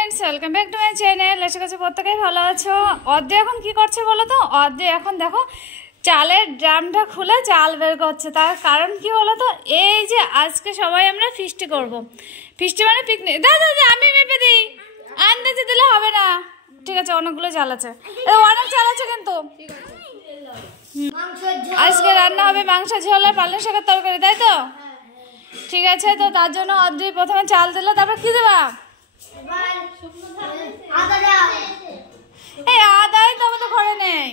Friends welcome back to my channel. आशा करছি প্রত্যেকেই ভালো আছো। অদ্রে এখন কি করছে বলো তো? অদ্রে এখন দেখো চালের ড্রামটা খুলে চাল বের করছে। তার কারণ কি বলো তো? এই যে আজকে সবাই আমরা ফিস্টি করব। ফিস্টি মানে পিকনিক। দাদা আমি মেপে দিই, আন্দাজে দিলে হবে না। ঠিক আছে, অনেকগুলো চাল আছে, অনেক চাল আছে কিন্তু। আজকে রান্না হবে মাংস ঝোল আর পালং শাকের তরকারি, তাই তো? ঠিক আছে, তো তার জন্য অদ্রি প্রথমে চাল দিল, তারপর কি দেবা? এই আদাই তো আমাদের ঘরে নেই।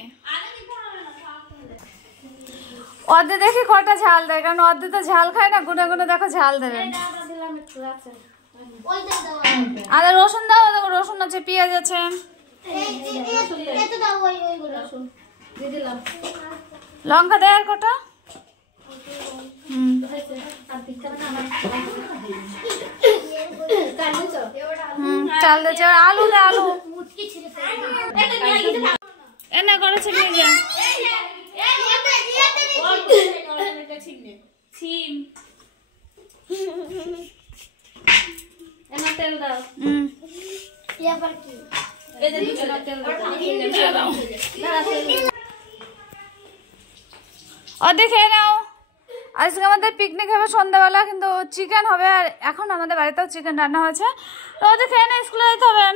অদ্রি দেখি কটা ঝাল দেয়, কারণ অদ্রি তো ঝাল খায় না। গুনে গুনে দেখো ঝাল দেবে। আদা রসুন দাও, দেখো রসুন আছে, পেঁয়াজ আছে, লঙ্কা দেয় আর কটা। চাল দিয়েছে, আলু দে, আলু এনে করেছে নিয়ে যা। তেল দাও। অর্ধেক খেয়ে নাও। আজকে আমাদের পিকনিক হবে সন্ধ্যাবেলা, কিন্তু চিকেন হবে। আর এখন আমাদের বাড়িতেও চিকেন রান্না হয়েছে, তো ওদের খেয়ে না, স্কুলে যেতে হবে।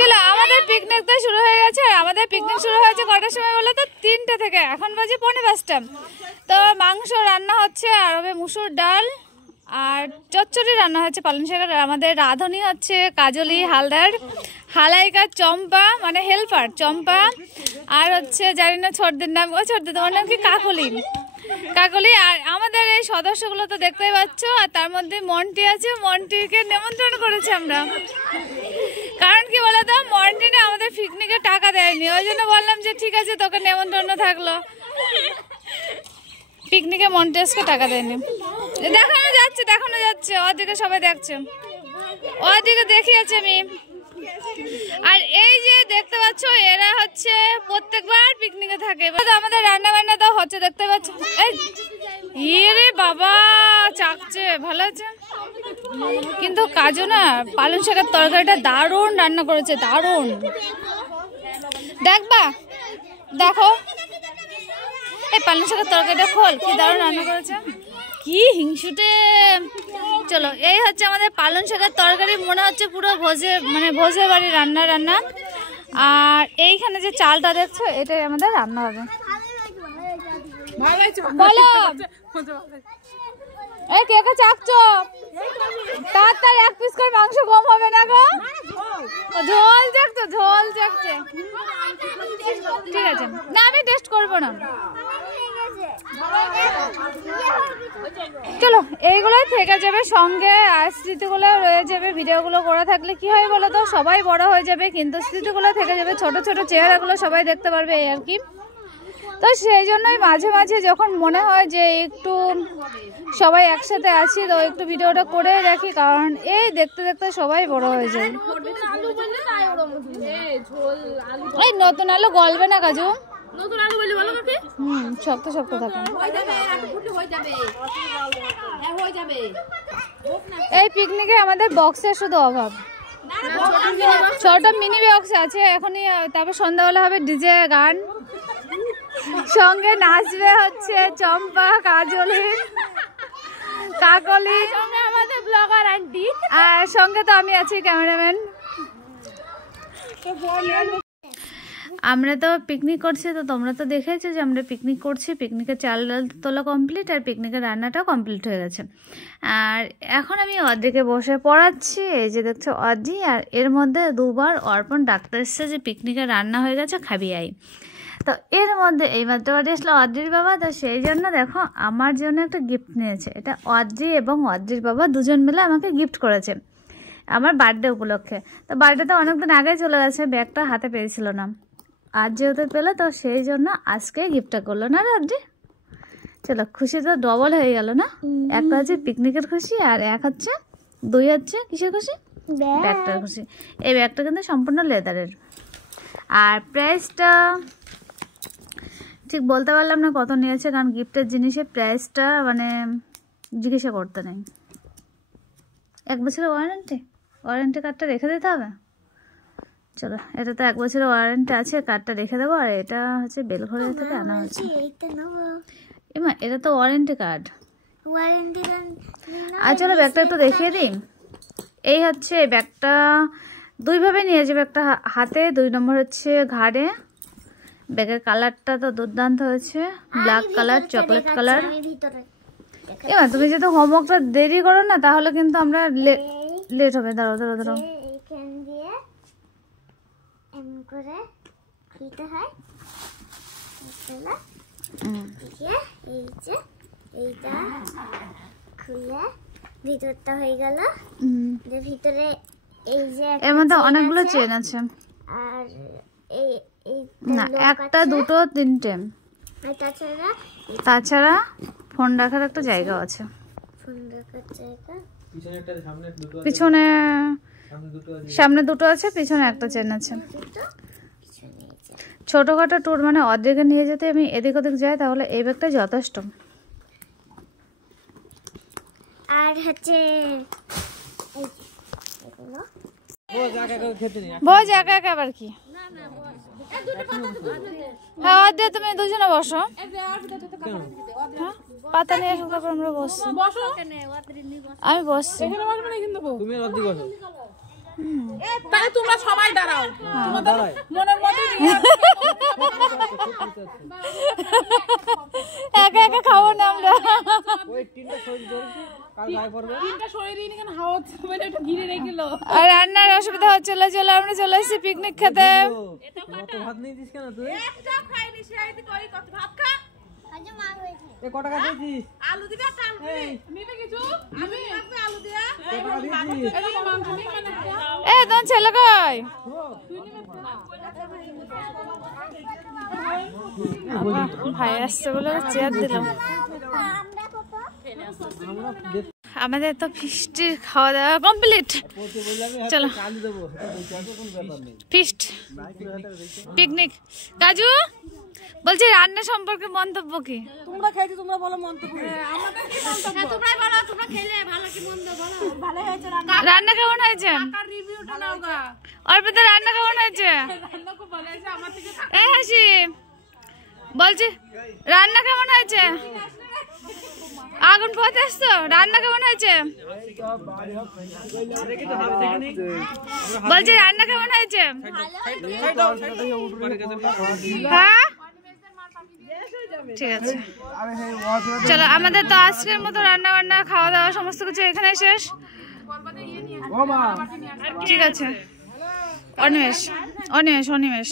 চলো, আমাদের পিকনিক তো শুরু হয়ে গেছে। আমাদের পিকনিক শুরু হয়েছে কটার সময় বলো তো? 3টে থেকে, এখন বাজে 4:45। তো মাংস রান্না হচ্ছে, আর হবে মুসুর ডাল আর চচ্চড়ি রান্না হচ্ছে পালং শাকের। আমাদের রাঁধুনি হচ্ছে কাজলি হালদার, হালাইকা চম্পা মানে হেল্পার চম্পা, আর হচ্ছে জানি না ছোটদের নাম, ও ছোটদের তোমার নাম কি? কাকলি। কাকলি। আর আমাদের এই সদস্যগুলো তো দেখতেই পাচ্ছ, আর তার মধ্যে মন্টি আছে। মন্টিকে নেমন্ত্রণ করেছি আমরা, কারণ কি বলতো, মন্টি না আমাদের পিকনিকে টাকা দেয়নি, ওই জন্য বললাম যে ঠিক আছে তোকে নেমন্ত্রণ থাকলো। পিকনিকে মন্টেসকে টাকা দেয়নি। দেখানো যাচ্ছে ওদিকে সবাই দেখছে, ওদিকে দেখিয়েছি আমি। আর এই যে দেখতে পাচ্ছ, এরা হচ্ছে প্রত্যেকবার পিকনিকে থাকে। আমাদের রান্না বান্না তো হচ্ছে, দেখতে পাচ্ছ। রে বাবা, চাকছে ভালো আছে। কিন্তু কাজু না পালং শাকের তরকারিটা দারুণ রান্না করেছে, দারুণ। দেখবা, দেখো এই পালং শাকের তরকারিটা খোল, কি দারুণ রান্না করেছে, কি হিংসুটে। চলো, এই হচ্ছে আমাদের পালং শাকের তরকারি। মনে হচ্ছে পুরো ভোজের বাড়ি রান্না। আর এইখানে যে চালটা দেখছো, এটাই আমাদের রান্না হবে। বলো এই কে কে চাকছো? তার 1 পিস করে মাংস কম হবে না গো? ঝোল চাকছে। ঠিক আছে, না আমি টেস্ট করবো না। চলো, এইগুলোই থেকে যাবে সঙ্গে, আর স্মৃতিগুলো রয়ে যাবে। ভিডিওগুলো করা থাকলে কি হয় বলো তো, সবাই বড় হয়ে যাবে, কিন্তু স্মৃতিগুলো থেকে যাবে, ছোট ছোট চেহারাগুলো সবাই দেখতে পারবে, এই আর কি। তো সেই জন্যই মাঝে মাঝে যখন মনে হয় যে একটু সবাই একসাথে আছি, তো একটু ভিডিওটা করে রাখি, কারণ এই দেখতে দেখতে সবাই বড় হয়ে যায়। এই নতুন আলু গলবে না কাজু, শক্ত থাকে। এই পিকনিকে আমাদের বক্সের শুধু অভাব, ছোট মিনি বক্স আছে এখনই। তারপর সন্ধ্যাবেলা হবে ডিজে গান, সঙ্গে নাচবে হচ্ছে চম্পা, কাজলি, কাকলি, আমাদের ব্লগার আন্টি, আর সঙ্গে তো আমি আছি ক্যামেরাম্যান। আমরা তো পিকনিক করছি, তো তোমরা তো দেখেছো যে আমরা পিকনিক করছি। পিকনিকের চাল ডাল তোলা কমপ্লিট, আর পিকনিকের রান্নাটাও কমপ্লিট হয়ে গেছে। আর এখন আমি অদ্রিকে বসে পড়াচ্ছি। এই যে দেখছো অদ্রি, আর এর মধ্যে 2বার অর্পণ ডাক্তার এসছে যে পিকনিকের রান্না হয়ে গেছে, খাবি আই। তো এর মধ্যে এইমাত্র বাড়ি আসলো অদ্রির বাবা, তো সেই জন্য দেখো আমার জন্য একটা গিফট নিয়েছে। এটা অদ্রি এবং অদ্রির বাবা দুজন মিলে আমাকে গিফট করেছে আমার বার্থডে উপলক্ষে। তো বার্থডেটা অনেকদিন আগেই চলে গেছে, ব্যাগটা হাতে পেয়েছিল না, আজ যেহেতু পেলো, তো সেই জন্য আজকে গিফটটা করলো না রে অদ্রি। চলো, খুশি তো ডবল হয়ে গেল না? একটা হচ্ছে পিকনিকের খুশি, আর এক হচ্ছে 2 হচ্ছে কিসের খুশি? ব্যাগটার খুশি। এই ব্যাগটা কিন্তু সম্পূর্ণ লেদারের। আর প্রাইসটা ঠিক বলতে পারলাম না কত নিয়েছে, কারণ গিফটের জিনিসের প্রাইসটা মানে জিজ্ঞাসা করতে নেই। 1 বছরের ওয়ারেন্টি। ওয়ারেন্টি কার্ডটা রেখে দিতে হবে। চলো, এটা তো 1 বছরের ওয়ারেন্টি আছে, কার্ডটা রেখে দেবো। আর এটা হচ্ছে বেলঘরে থেকে আনা হয়েছে। এমা, এটা তো ওয়ারেন্টি কার্ড। আর চলো ব্যাগটা একটু দেখিয়ে দিই। এই হচ্ছে ব্যাগটা, দুইভাবে নিয়ে যাবে, একটা হাতে, 2 নম্বর হচ্ছে ঘাড়ে। ব্যাগের কালারটা তো দুর্দান্ত হয়েছে, ব্ল্যাক কালার, চকলেট কালার। এবার তুমি যদি হোমওয়ার্কটা দেরি করো না তাহলে কিন্তু আমরা লেট হবে। দাঁড়াও দাঁড়াও দাঁড়াও, ভিতরটা হয়ে গেল। ভিতরে এই যে এর মধ্যে অনেকগুলো চেন আছে। আর এই না, 1টা 2টো 3টে। তাছাড়া ফোন রাখার একটা জায়গা আছে। পিছনে সামনে 2টো আছে, পিছনে 1টা চেন আছে। ছোটখাটো ট্যুর মানে অর্ধেকে নিয়ে যেতে আমি এদিক ওদিক যাই, তাহলে এই ব্যাগটা যথেষ্ট। আর হচ্ছে বস একা একা আবার কি? হ্যাঁ, অর্ধে তুমি দুজনে বসো। হ্যাঁ, পাতা নিয়ে আসো, তারপর আমরা বসছি। আমি বসছি। তোমরা সবাই দাঁড়াও, একা একা খাবো না আমরা। আর রান্নার অসুবিধা হচ্ছিল, চলো আমরা চলে এসেছি পিকনিক খেতে। তোমার ছেলে কই? ভাই আসছে বলে চেয়ার দিলাম। আমাদের তো ফিস্টের খাওয়া দাওয়া কমপ্লিট। চলো ফিস্ট পিকনিক। কাজু বলছি, রান্না সম্পর্কে মন্তব্য কি? তোমরা খাইছো, তোমরা বলো মন্তব্য। তোমরাই বলো, তোমরা খেলে ভালো কি মন্দ বলো। ভালো হয়েছে রান্না কেমন হয়েছে? রিভিউটা নাও গা। অর্পিতা রান্না কেমন হয়েছে? রান্না খুব ভালো হয়েছে। আমার থেকে এই হাসি বলছি, রান্না কেমন হয়েছে? আগুন পোহাতে আসছো? রান্না কেমন হয়েছে? বলছি রান্না কেমন হয়েছে? হ্যাঁ ঠিক আছে, চলো আমাদের তো আজকের মতো রান্না বান্না খাওয়া দাওয়া সমস্ত কিছু এখানে শেষ। ঠিক আছে, অনিমেষ অনিমেষ অনিমেষ,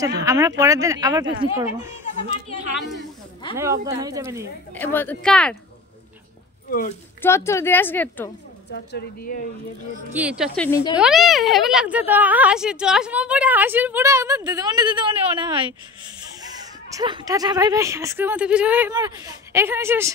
চলো আমরা পরের দিন আবার পিকনিক করবো। কার চচ্চড়ি দিয়ে আসবে একটু? কি চচ্চড়ি নিয়ে যাবে? হেভি লাগছে তো, হাসি চশমা পরে হাসির পুরো একদম দিদিমণি দিদিমণি মনে হয়। চলো টাটা বাই বাই, আজকের মতো ভিডিও এখানে শেষ।